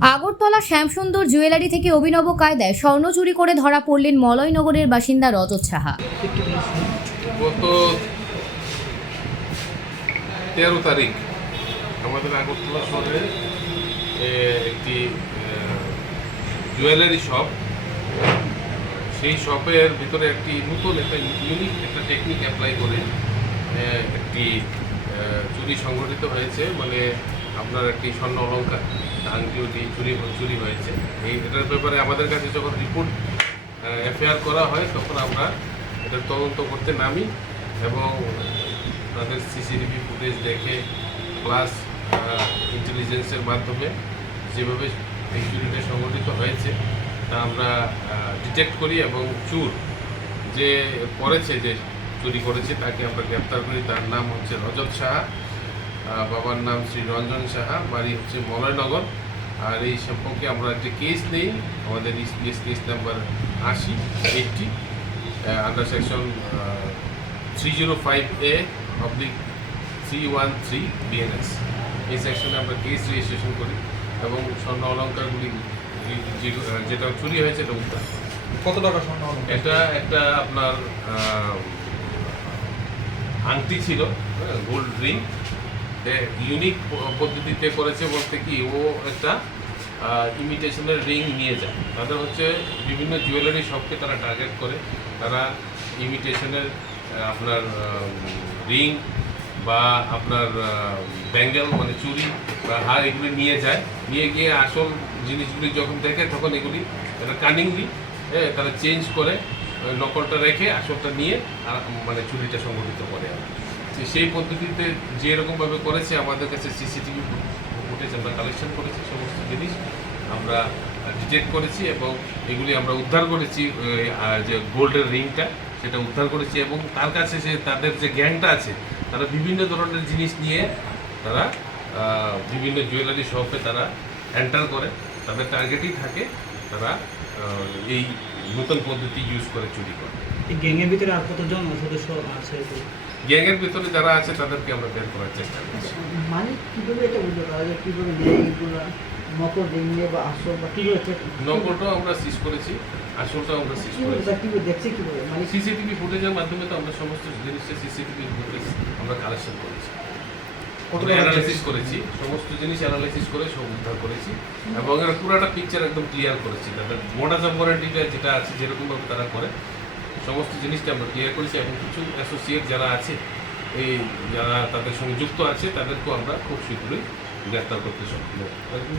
Agartala Shyamsundar jewellery থেকে অভিনব কায়দায় স্বর্ণ চুরি করে ধরা পড়লেন মলয়নগরের বাসিন্দা রজত সাহা। গত তেরো তারিখ আমাদের আগরতলা শহরে একটি জুয়েলারি শপ। সেই শপের ভিতরে একটি নতুন একটা ইউনিক একটা টেকনিক অ্যাপ্লাই করে একটি চুরি সংঘটিত হয়েছে। মানে আপনার একটি স্বর্ণ অলঙ্কার আংটিওটি চুরি চুরি হয়েছে। এই এটার ব্যাপারে আমাদের কাছে যখন রিপোর্ট এফআইআর করা হয়, তখন আমরা এটা তদন্ত করতে নামি এবং তাদের সিসিটিভি ফুটেজ দেখে, প্লাস ইন্টেলিজেন্সের মাধ্যমে যেভাবে এই চুরিটা সংগঠিত হয়েছে, তা আমরা ডিটেক্ট করি এবং চুর যে করেছে, যে চুরি করেছে, তাকে আমরা গ্রেপ্তার করি। তার নাম হচ্ছে রজত সাহা। বাবার নাম শ্রী রঞ্জন সাহা বাড়ি হচ্ছে মলয়নগর। আর এই সম্পর্কে আমরা একটি কেস নেই আমাদের ইসপিএস কেস নাম্বার আশি eighty under section three zero five A public three one three BNS এই সেকশনে আমরা কেস রেজিস্ট্রেশন করি এবং স্বর্ণ অলঙ্কারগুলি যে- যে- যেটা চুরি হয়েছে এটা উদ্ধার কত টাকা স্বর্ণ এটা একটা আপনার আংটি ছিল গোল্ড রিং ইউনিক পদ্ধতিতে করেছে বলতে কি, ও একটা ইমিটেশনের রিং নিয়ে যায়। তাদের হচ্ছে বিভিন্ন জুয়েলারি শপকে তারা টার্গেট করে। তারা ইমিটেশনের আপনার রিং বা আপনার ব্যাঙ্গেল মানে চুরি বা হার এগুলি নিয়ে যায়। নিয়ে গিয়ে আসল জিনিসগুলি যখন দেখে, তখন এগুলি এটা কানিংলি হ্যাঁ তারা চেঞ্জ করে নকলটা রেখে আসলটা নিয়ে মানে চুরিটা সংগঠিত করে আর তো সেই পদ্ধতিতে যে রকমভাবে করেছে, আমাদের কাছে সিসিটিভি ফুটেজ আমরা কালেকশন করেছি, সমস্ত জিনিস আমরা ডিটেক্ট করেছি এবং এগুলি আমরা উদ্ধার করেছি যে গোল্ডের রিংটা সেটা উদ্ধার করেছি এবং তার কাছে যে তাদের যে গ্যাংটা আছে, তারা বিভিন্ন ধরনের জিনিস নিয়ে তারা বিভিন্ন জুয়েলারি শপে তারা এন্টার করে। তাদের টার্গেটই থাকে, তারা এই নতুন পদ্ধতি ইউজ করে চুরি করে। এই গ্যাংয়ের ভিতরে আর কতজন সদস্য আছে গ্যাংয়ের ভিতরে যারা আছে তাদেরকে আমরা বের করার চেষ্টা করছি। মানে কীভাবে এটা বুঝতে পারা যায়? কীভাবে এইগুলো নকল দিয়ে বা আসল বা কীভাবে নকলটাও আমরা সিজ করেছি আসলটাও আমরা সিজ করেছি। কীভাবে দেখছে কীভাবে? মানে সিসিটিভি ফুটেজের মাধ্যমে তো আমরা সমস্ত জিনিসের সিসিটিভি ফুটেজ আমরা কালেকশন করেছি। কত আমরা টাকা অ্যানালাইসিস করেছি সমস্ত জিনিস অ্যানালাইসিস করে সব উদ্ধার করেছি। এবং এর পুরোটা পিকচার একদম ক্লিয়ার করেছি। তাদের মোডাস অফ ওয়ারেন্টিটা যেটা আছে যেরকমভাবে তারা করে সমস্ত জিনিসটা আমরা ক্লিয়ার করেছি এবং কিছু অ্যাসোসিয়েট যারা আছে, এই যারা তাদের সঙ্গে যুক্ত আছে, তাদেরকেও আমরা খুব শীঘ্রই গ্রেপ্তার করতে সক্ষম।